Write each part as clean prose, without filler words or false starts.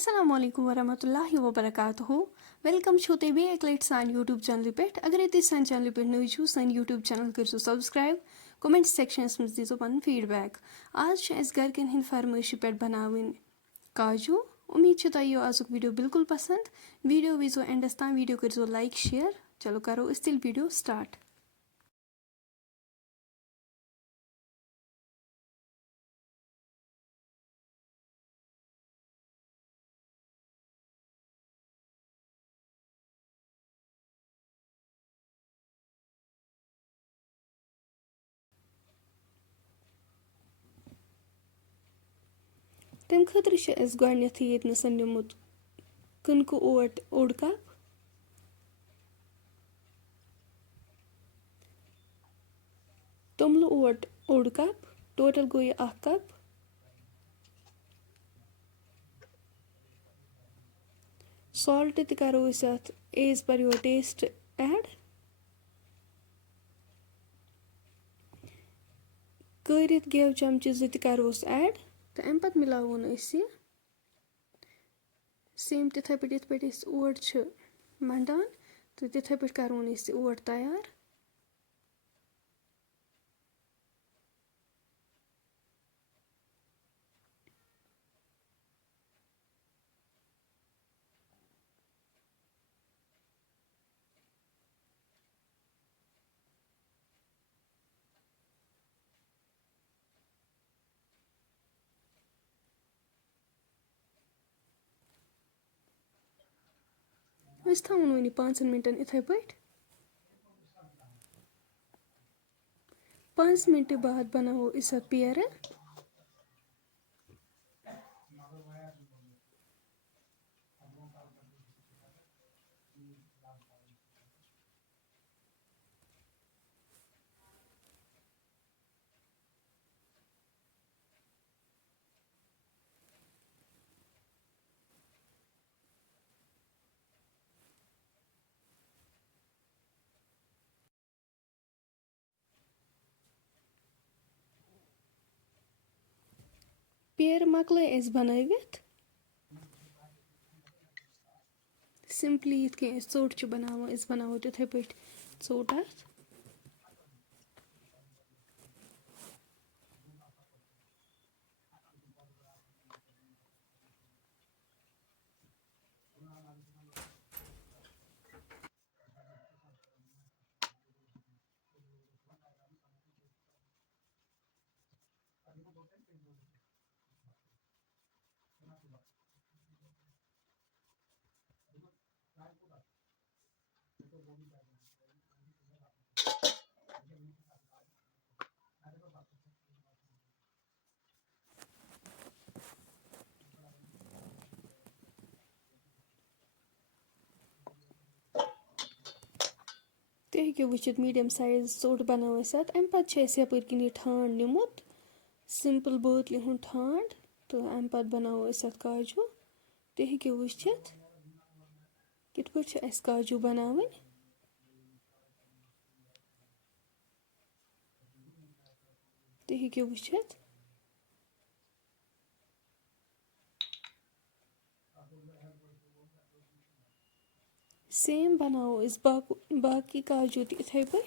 Assalamu alaikum warahmatullahi wabarakatuh. Welcome to the Beaklate San YouTube channel pet. अगर ये सान channel पे नई छू सान YouTube channel कर सब्सक्राइब कमेंट सेक्शंस में दीजो पन फीडबैक आज अस घर कन हिंद फरमाइश पे बनावन काजू उम्मीद छ तय आजुक वीडियो बिल्कुल पसंद वीडियो वीजो एंडस तान वीडियो कर लाइक शेयर चलो करो इस तिल वीडियो स्टार्ट तम खतर गथ ये निमुत कनक ओट ओड कप तोमल ओट ओड कप टोटल गो ये कप सॉल्ट त करो as per your taste add करित गेव चमचे ज करोस ऐड तो अम पत मिलावन यह सेम तिथे पे ओट मंडान तो तिथे पे करोन ओट तैयार थवन वन 5 मिनटन इथे पे 5 मिनट बाद बनावो इस पेर पेर मकल बनवित सिंपली ये चोट बनावो तिथे पे चोट अत तुम हेको वुचित मीडियम साइज चोट बनाव अम पे यपर कन यह ठांड निमुत सिंपल बोतल हुंद ठांड तो अम पे बनावो काजू तुम हेको वुचित कित पे काजू बनावन तुम हेको वुचित सेम बनावो बाकी काजू इथे पे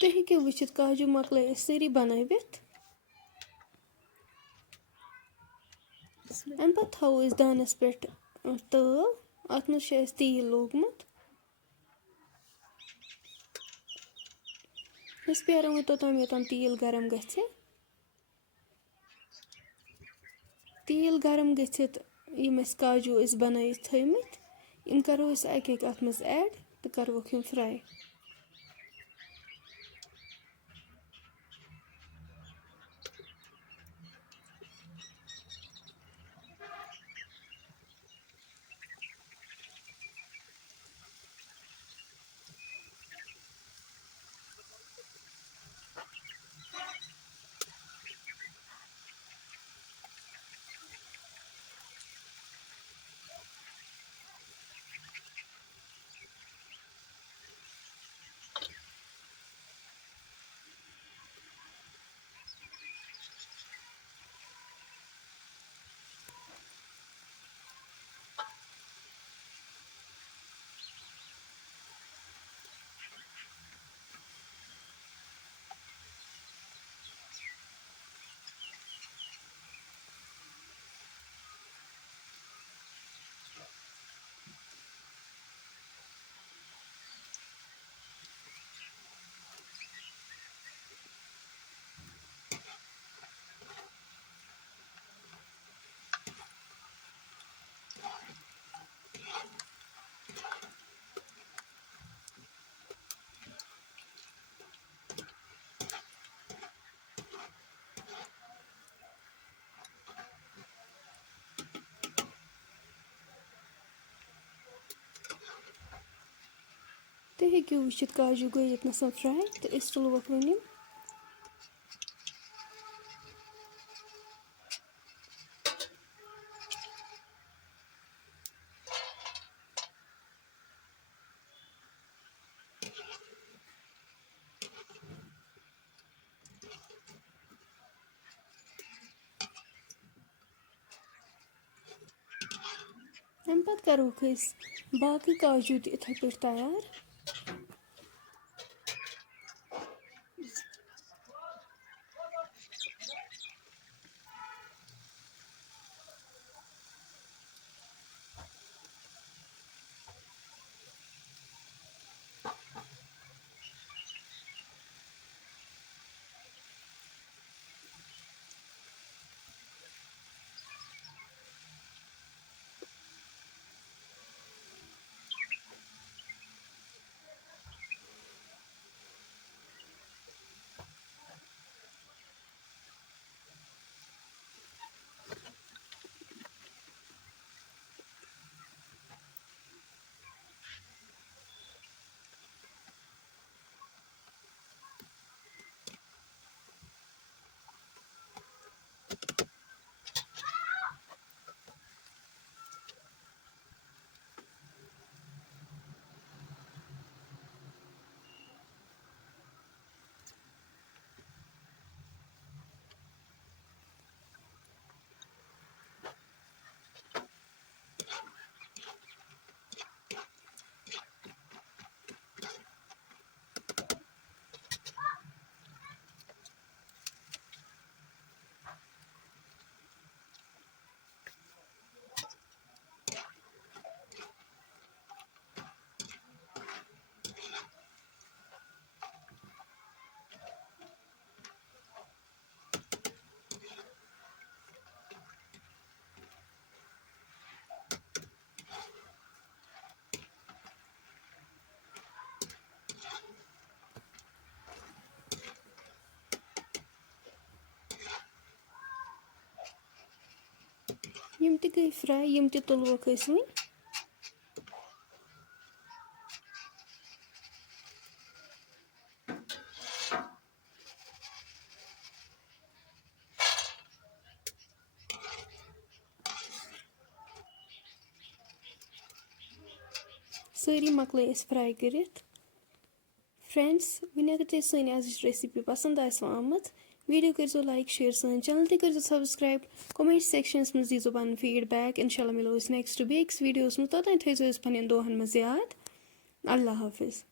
تُہۍ ہیٚکِو وٕچھِتھ کاجوٗ مۄکلٲے أسۍ سٲری بَنٲوِتھ. اَمہِ پَتہٕ تھاوو أسۍ دانَس پٮ۪ٹھ تٲو. اَتھ منٛز چھُ اَسہِ تیٖل لوگمُت. أسۍ پیٛارو توٚتام یوٚتام تیٖل گرم گژھِ. تیٖل گرم گٔژھِتھ یِم اَسہِ کاجوٗ ٲسۍ بَنٲیِتھ تھٲومٕتۍ یِم کَرو أسۍ اَکہِ اَکہِ اَتھ منٛز ایڈ تہٕ کَرہوکھ یِم فرٛاے. تُہۍ ہیٚکِو وٕچھِتھ کاجوٗ گٔے ییٚتنَس فرٛاے تہٕ أسۍ تُلوکھ وۄنۍ یِم. اَمہِ پَتہٕ کَروکھ أسۍ باقٕے کاجوٗ تہِ یِتھَے پٲٹھۍ تیار. यम ते गई फ्राई यम ते तुलवक वन सारी मकल फ्राई कर फ्रेंड्स वन अगर तुम सन आज रेसिपी पसंद आमत वीडियो करो लाइक शेयर सन चैनल ते करो सब्सक्राइब कमेंट सेक्शनस मज दीजो पन फीडबैक इंशाल्लाह मिलो नेक्स्ट बेक्स वीडियोस में तोतान थो पन्न दोहन मज याद अल्लाह हाफिज।